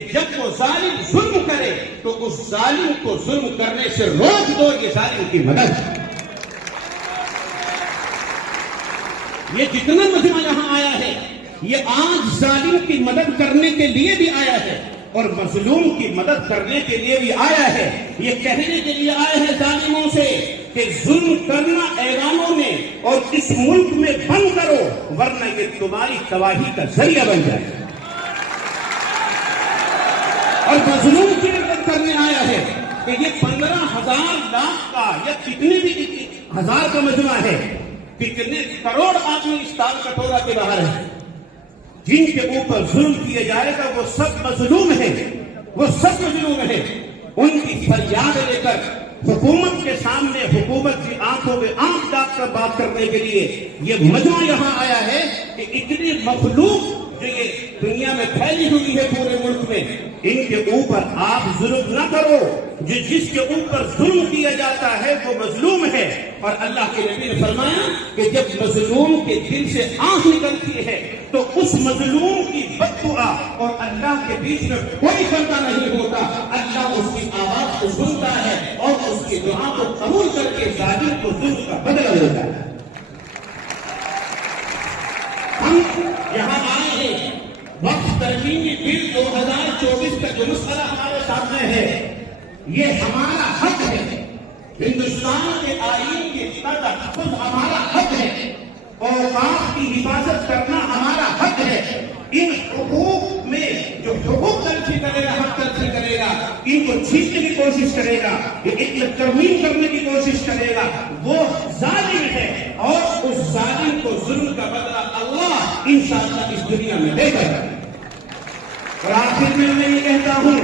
جب وہ ظالم ظلم کرے تو اس ظالم کو ظلم کرنے سے روک دو، یہ ظالم کی مدد۔ یہ جتنا مجمع یہاں آیا ہے یہ آج ظالم کی مدد کرنے کے لیے بھی آیا ہے اور مظلوم کی مدد کرنے کے لیے بھی آیا ہے۔ یہ کہنے کے لیے آیا ہے ظالموں سے کہ ظلم کرنا ایوانوں میں اور اس ملک میں بند کرو، ورنہ یہ تمہاری تباہی کا ذریعہ بن جائے گا۔ اور مظلوم کی مدد کرنے آیا ہے کہ یہ 15,000 لاکھ کا یا کتنے بھی ہزار کا مجمع ہے، کتنے کروڑ آدمی اس تال کٹورا کے باہر ہیں، جن کے اوپر ظلم کیا جائے گا وہ سب مظلوم ہیں، وہ سب مظلوم ہیں۔ ان کی فریاد لے کر حکومت کے سامنے حکومت کی آنکھوں میں آنکھ ڈال کر بات کرنے کے لیے یہ مجمع یہاں آیا ہے کہ اتنی مخلوق جو یہ دنیا میں پھیلی ہوئی ہے پورے ملک میں، ان کے اوپر آپ ظلم نہ کرو۔ جس کے اوپر ظلم کیا جاتا ہے وہ مظلوم ہے، اور اللہ کے نبی نے فرمایا کہ جب مظلوم کے دل سے آنکھ نکلتی ہے تو اس مظلوم کی بد دعا اور اللہ کے بیچ میں کوئی پردہ نہیں ہوتا۔ اللہ اس کی آواز کو سنتا ہے اور اس کی دعا کو قبول کر کے ظالم کو ظلم کا بدلہ دیتا ہے۔ ہم یہاں آئے ہیں وقت ترمیمی بل 2024 کا جو مسئلہ ہمارے سامنے ہے یہ ہمارا حق ہے، ہندوستان کے آئین کے تحفظ ہمارا حق ہے، اوقاف کی حفاظت کرنا ہمارا حق ہے۔ ان حقوق میں جو حقوق تلفی کرے گا، حق تلفی کرے گا، ان کو چھیننے کی کوشش کرے گا، ان میں ترمیم کرنے کی کوشش کرے گا، وہ ظالم ہے، اور اس ظالم کو ظلم کا بدلہ اللہ انشاءاللہ اس دنیا میں دے گا۔ اور آخر میں یہ کہتا ہوں،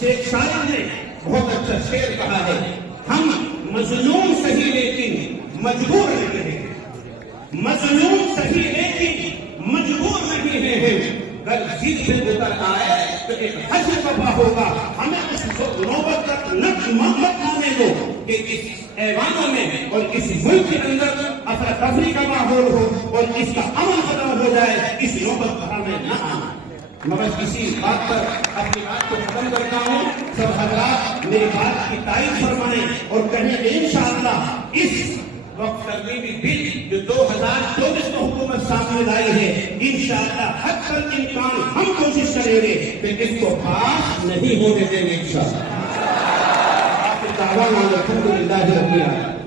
شیخ شاعر نے بہت اچھا شعر کہا ہے، ہم مظلوم سہی لیکن مجبور نہیں ہیں، مظلوم سہی لیکن مجبور نہیں ہیں۔ اگر ضد سے اتر آئے تو ایک حشر وفا ہوگا، ہمیں اس نوبت تک مت آنے دو کہ اس ایوانوں میں اور اس ملک کے اندر افراتفری کا ماحول ہو اور اس کا امن ختم ہو جائے، اس نوبت پر ہمیں نہ آنا۔ میں بس اسی بات پر اپنی بات کو ختم کرتا ہوں۔ سب حضرات میری بات کی تائید فرمائیں اور کہیں کہ انشاءاللہ اس وقت ترمیمی بل جو 2024 کو حکومت سامنے لائی ہے، انشاءاللہ حد الامکان ہم کوشش کریں گے کہ اس کو پاس نہیں ہونے دیں گے انشاءاللہ۔ آپ کے دعویٰ الحمدللہ رب العالمین۔